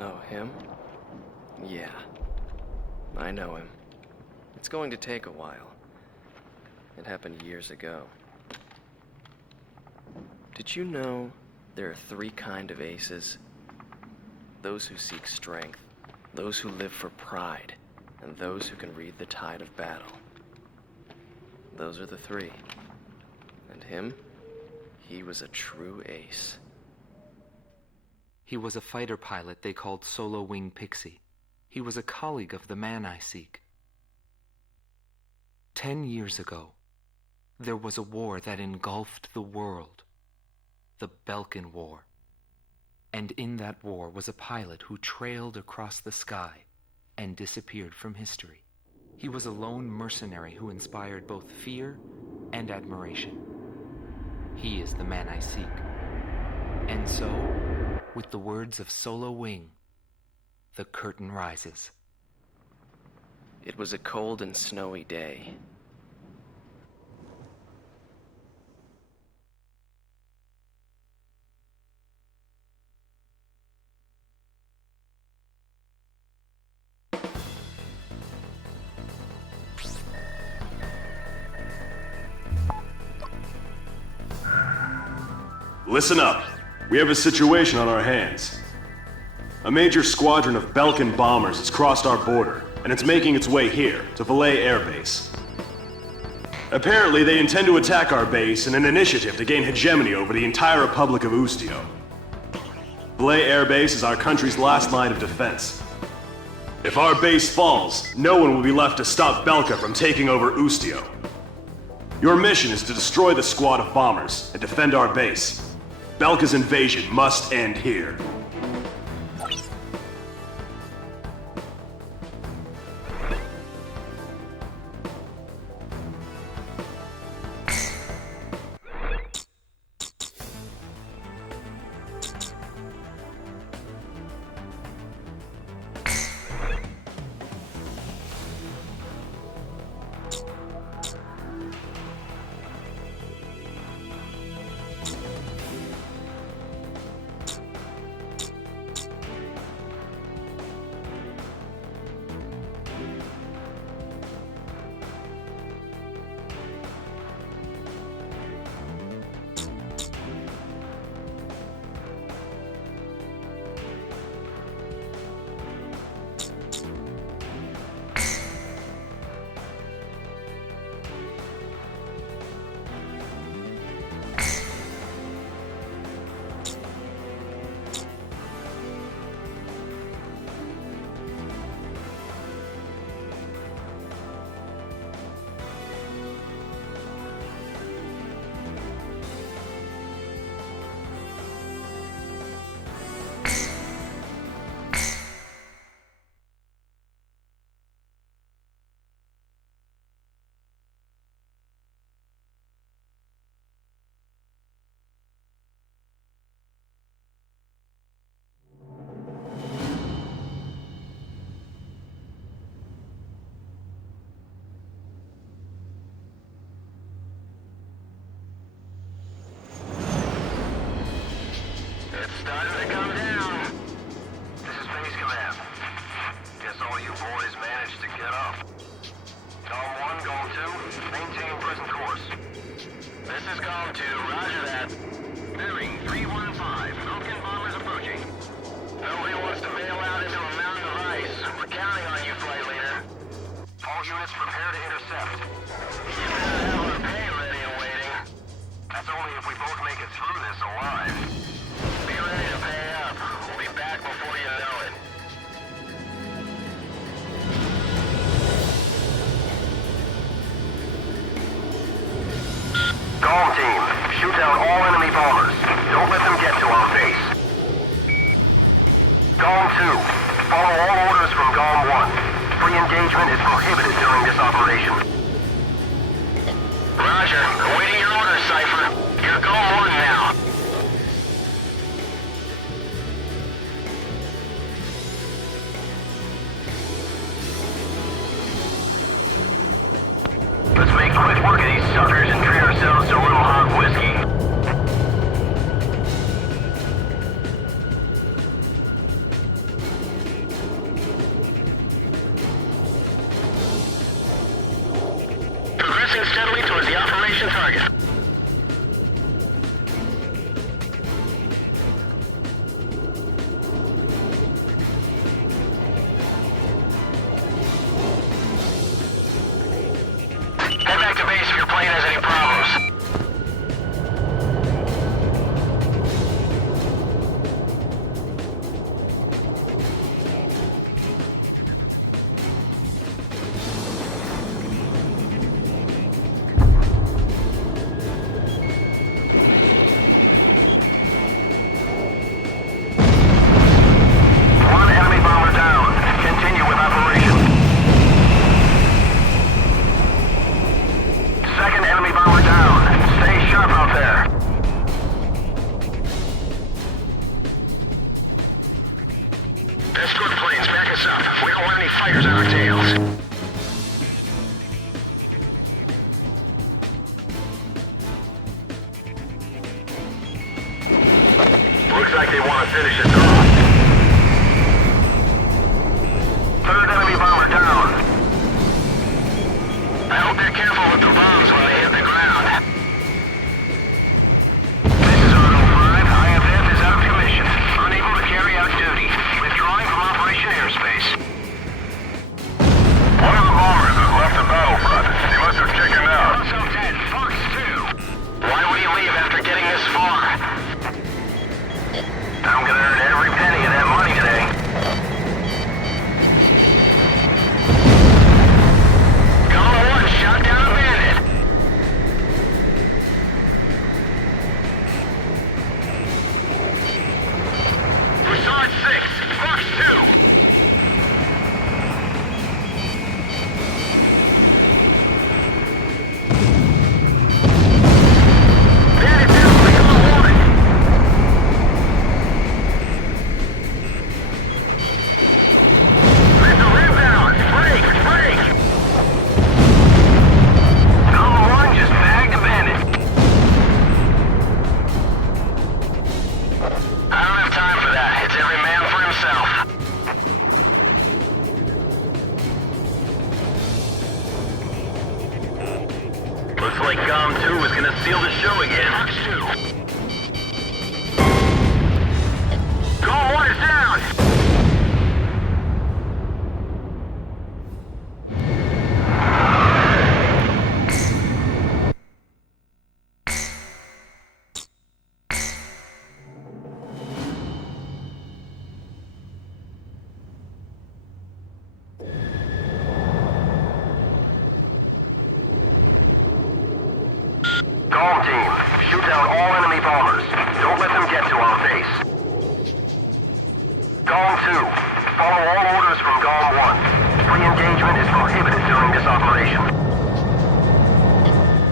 Oh, him? Yeah. I know him. It's going to take a while. It happened years ago. Did you know there are 3 kinds of aces? Those who seek strength, those who live for pride, and those who can read the tide of battle. Those are the 3. And him? He was a true ace. He was a fighter pilot they called Solo Wing Pixie. He was a colleague of the man I seek. 10 years ago, there was a war that engulfed the world. The Belkan War. And in that war was a pilot who trailed across the sky and disappeared from history. He was a lone mercenary who inspired both fear and admiration. He is the man I seek. And so, with the words of Solo Wing, the curtain rises. It was a cold and snowy day. Listen up. We have a situation on our hands. A major squadron of Belkan bombers has crossed our border, and it's making its way here, to Valle Air Base. Apparently, they intend to attack our base in an initiative to gain hegemony over the entire Republic of Ustio. Valle Air Base is our country's last line of defense. If our base falls, no one will be left to stop Belka from taking over Ustio. Your mission is to destroy the squad of bombers and defend our base. Belka's invasion must end here. Golem team, shoot down all enemy bombers. Don't let them get to our base. Golem 2, follow all orders from Golem 1. Free engagement is prohibited during this operation. Roger. Awaiting your orders, Cypher. You're Golem 1 now. Let's make quick work of these suckers and treat ourselves to a little hot whiskey. Looks like they want to finish us off. Third enemy bomber down. I hope they're careful with the bombs when they hit the ground. This is Auto 5. IFF is out of commission. Unable to carry out duty. Withdrawing from Operation Airspace. One of the bombers has left the battlefront. He must have chickened out. Also 10, Fox 2. Why would he leave after getting this far? I'm gonna earn every penny of that money today. Golem 1 shot down a bandit. Broussard 6, Fox 2. Bandit down by Golem 1. Missile inbound! Break! Break! Golem 1 just bagged a bandit. I don't have time for that. It's every man for himself. Looks like Gom 2 is gonna steal the show again. Fox 2. Golem 1 is down! Golem team, shoot down all enemy bombers. Don't let them get to our base. Golem 2, follow all orders from Golem 1. Free engagement is prohibited during this operation.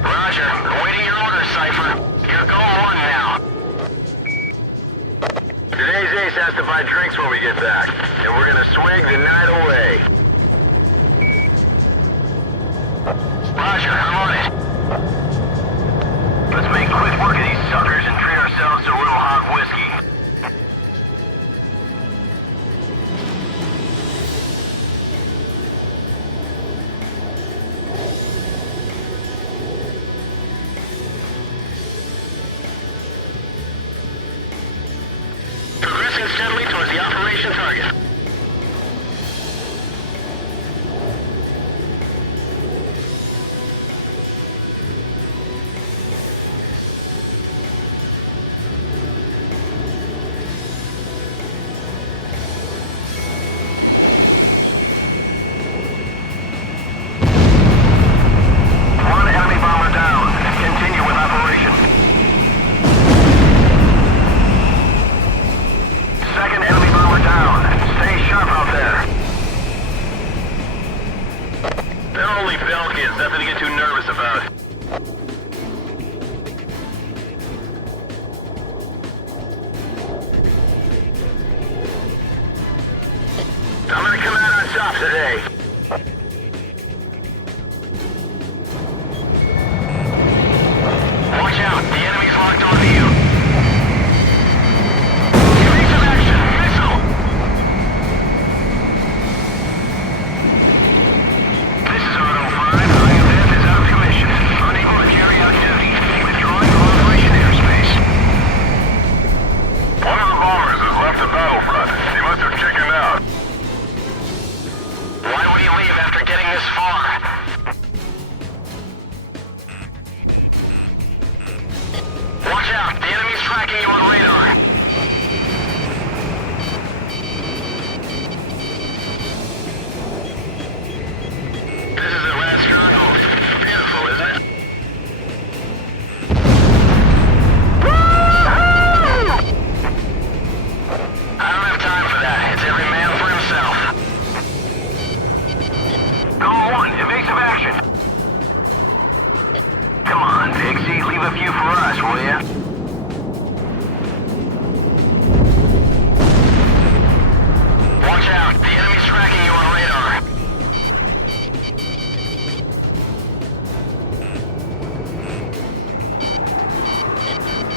Roger. Awaiting your orders, Cypher. You're Golem 1 now. Today's ace has to buy drinks when we get back, and we're gonna swig the night away. Roger, I'm on it. Let's make quick work of these suckers and treat ourselves to a little hot whiskey. Progressing steadily towards the operation target. One enemy bomber down. Continue with operation. Second enemy bomber down. Stay sharp out there. They're only Belkans, nothing to get too nervous about. I'm gonna come out on top today. Watch out, the enemy's locked onto you. Evasive action, missile! This is Auto 5. IFF is out of commission. Unable to carry out duty. Withdrawing from Operation Airspace. One of the bombers has left the battlefront. He must have chickened out. Why would he leave after getting this far? Watch out! The enemy's tracking you on radar! This is a rad stronghold. Beautiful, isn't it? Woo-hoo! I don't have time for that. It's every man for himself. Golem 1, evasive action! Come on, Pixie, leave a few for us, will ya? Watch out, the enemy's tracking you on radar.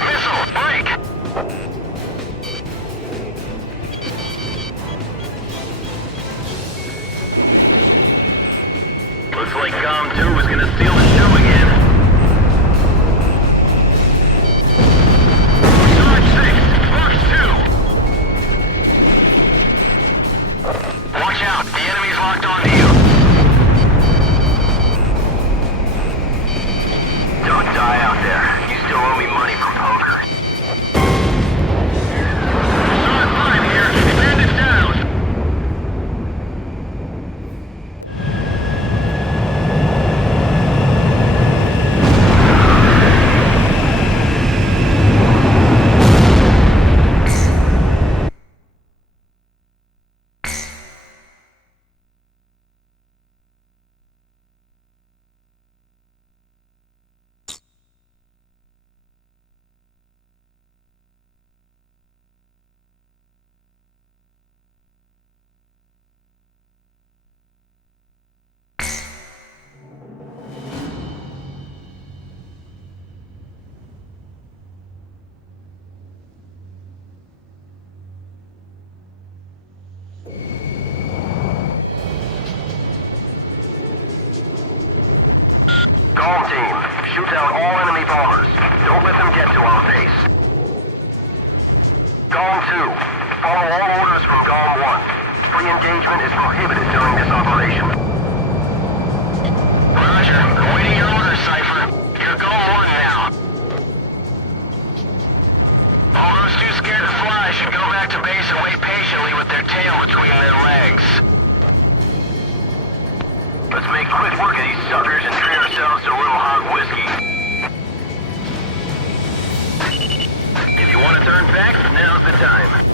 Missile, break! Shoot down all enemy bombers. Don't let them get to our base. Gom 2, follow all orders from Gom 1. Free engagement is prohibited during this operation. Roger. Awaiting your orders, Cypher. You're Gom 1 now. All those too scared to fly should go back to base and wait patiently with their tail between their legs. Let's make quick work of these suckers and treat ourselves to a little hot whiskey. If you want to turn back, now's the time.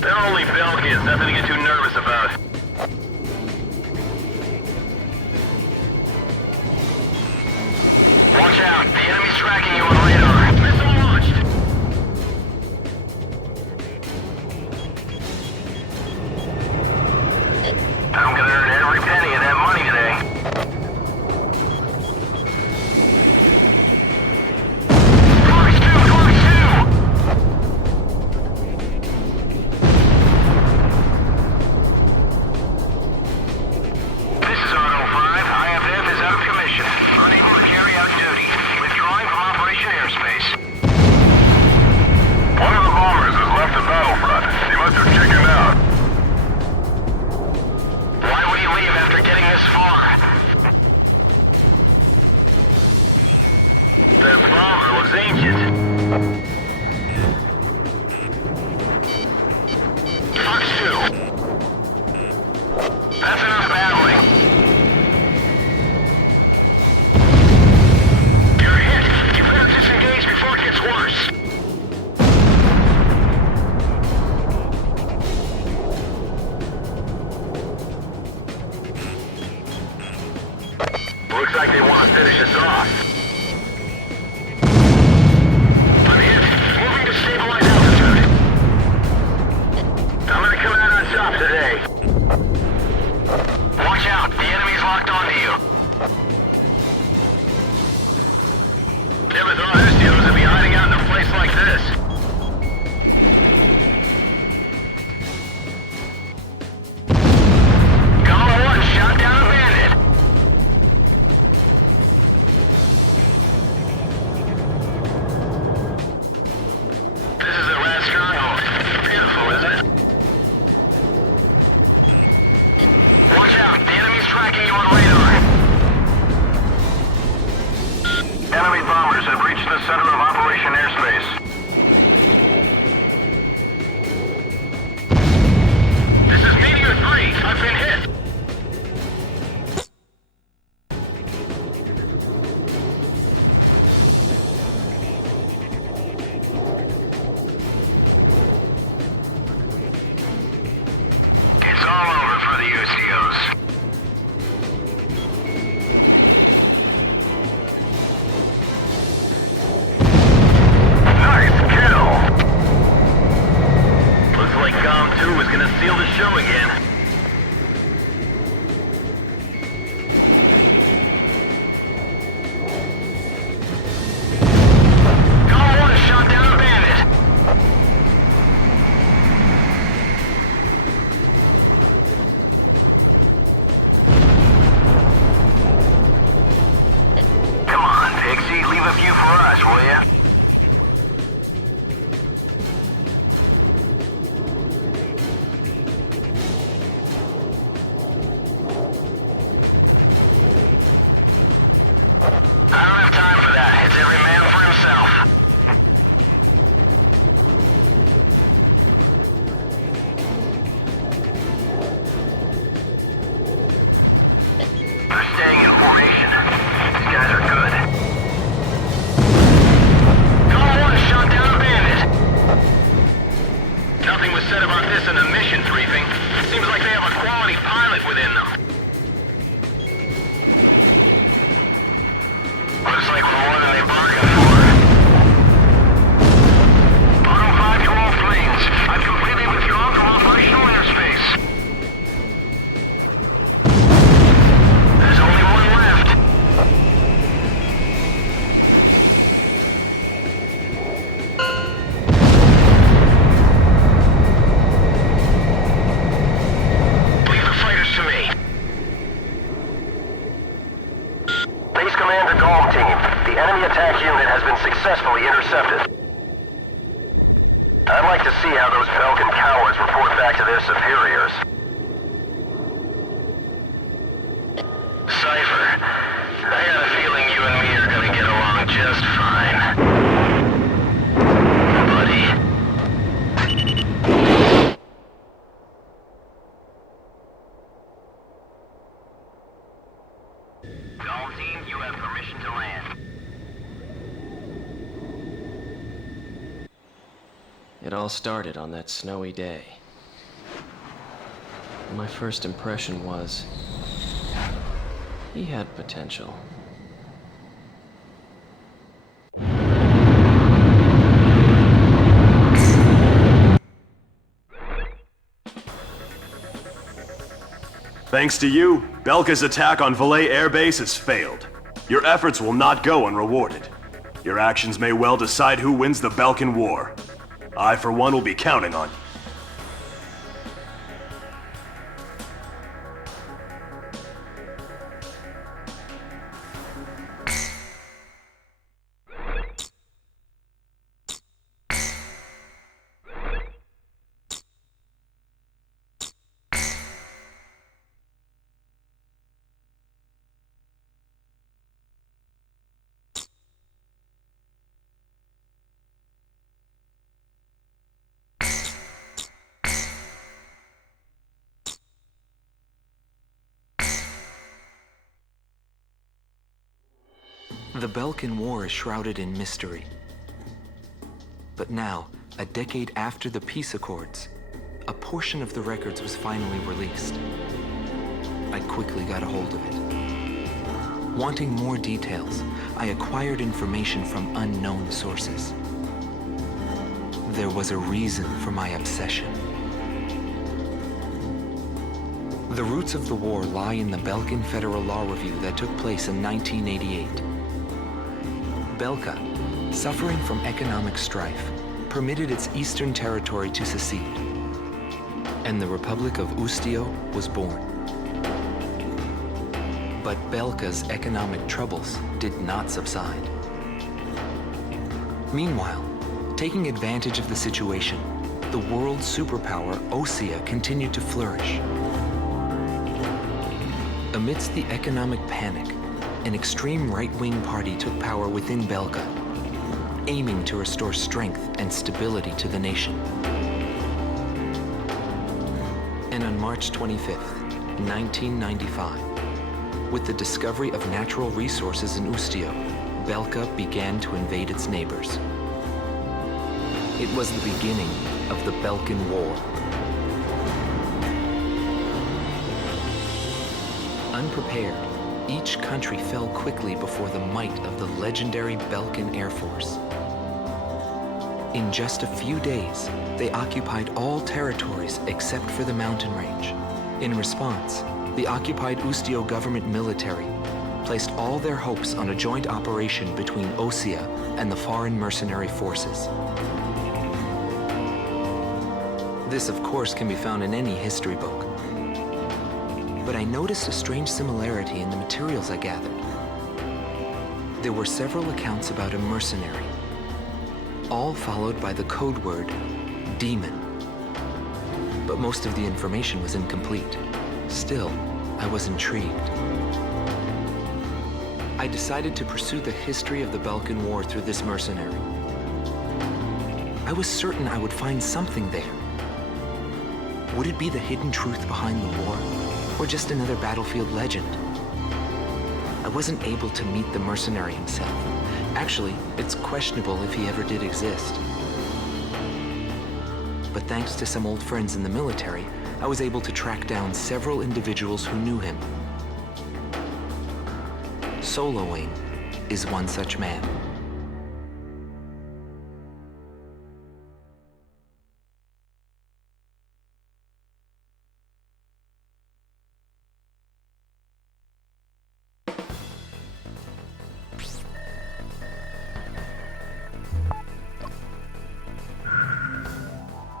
They're only Belkans, nothing to get too nervous about. Watch out, the enemy's tracking you on radar. Missile launched! I'm gonna earn every penny of that money today. That bomber looks ancient. Fox 2. That's enough battling. You're hit. You better disengage before it gets worse. Looks like they want to finish us off. Stabilize altitude. I'm gonna come out on top today. Watch out, the enemy's locked onto you. Never thought Ustios would be hiding out in a place like this. Gom 1 shot down a bandit. Tracking you on radar. Enemy bombers have reached the center of Operation Airspace. This is Meteor 3. I've been hit. It's all over for the UCOs. Gom 2 is gonna steal the show again. Gom 1 shot down a bandit. Come on, Pixie, leave a few for us, will ya? I don't have time for that. It's every man for himself. Commander Golem Team. The enemy attack unit has been successfully intercepted. I'd like to see how those Belkan cowards report back to their superiors. Cypher, I got a feeling you and me are gonna get along just fine. Buddy. Golem Team, you have permission to land. It all started on that snowy day. My first impression was, he had potential. Thanks to you, Belka's attack on Valet Air Base has failed. Your efforts will not go unrewarded. Your actions may well decide who wins the Belkan War. I, for one, will be counting on you. The Belkan War is shrouded in mystery. But now, a decade after the peace accords, a portion of the records was finally released. I quickly got a hold of it. Wanting more details, I acquired information from unknown sources. There was a reason for my obsession. The roots of the war lie in the Belkan Federal Law Review that took place in 1988. Belka, suffering from economic strife, permitted its eastern territory to secede, and the Republic of Ustio was born. But Belka's economic troubles did not subside. Meanwhile, taking advantage of the situation, the world superpower Osea continued to flourish. Amidst the economic panic, an extreme right-wing party took power within Belka, aiming to restore strength and stability to the nation. And on March 25th, 1995, with the discovery of natural resources in Ustio, Belka began to invade its neighbors. It was the beginning of the Belkan War. Unprepared, each country fell quickly before the might of the legendary Belkan Air Force. In just a few days, they occupied all territories except for the mountain range. In response, the occupied Ustio government military placed all their hopes on a joint operation between Osea and the foreign mercenary forces. This, of course, can be found in any history book. But I noticed a strange similarity in the materials I gathered. There were several accounts about a mercenary, all followed by the code word, demon. But most of the information was incomplete. Still, I was intrigued. I decided to pursue the history of the Belkan War through this mercenary. I was certain I would find something there. Would it be the hidden truth behind the war? Or just another battlefield legend? I wasn't able to meet the mercenary himself. Actually, it's questionable if he ever did exist. But thanks to some old friends in the military, I was able to track down several individuals who knew him. Soloing is one such man.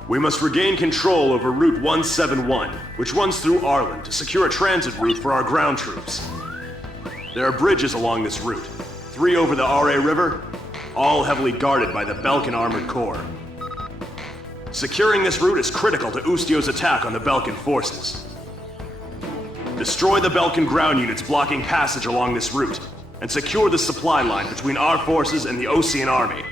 We must regain control over Route 171, which runs through Arlen to secure a transit route for our ground troops. There are bridges along this route. 3 over the RA River, all heavily guarded by the Belkan Armored Corps. Securing this route is critical to Ustio's attack on the Belkan forces. Destroy the Belkan ground units blocking passage along this route, and secure the supply line between our forces and the Osean army.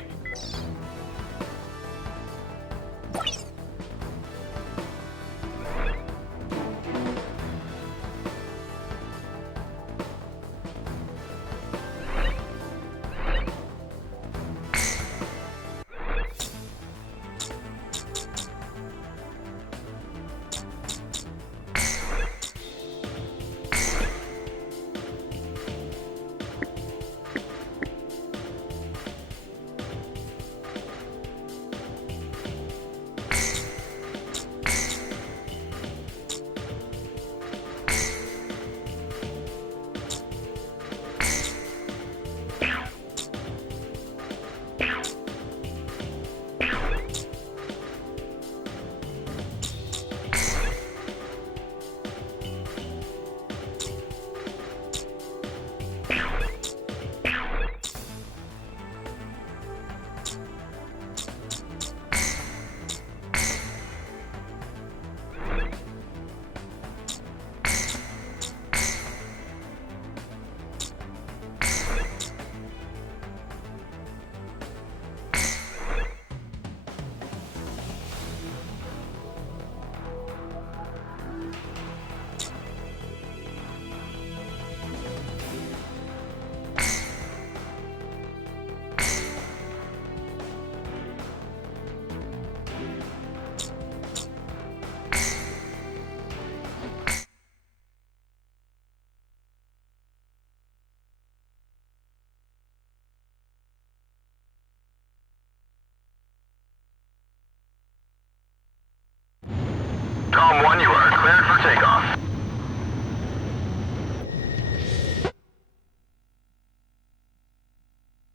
Tom 1, you are cleared for takeoff.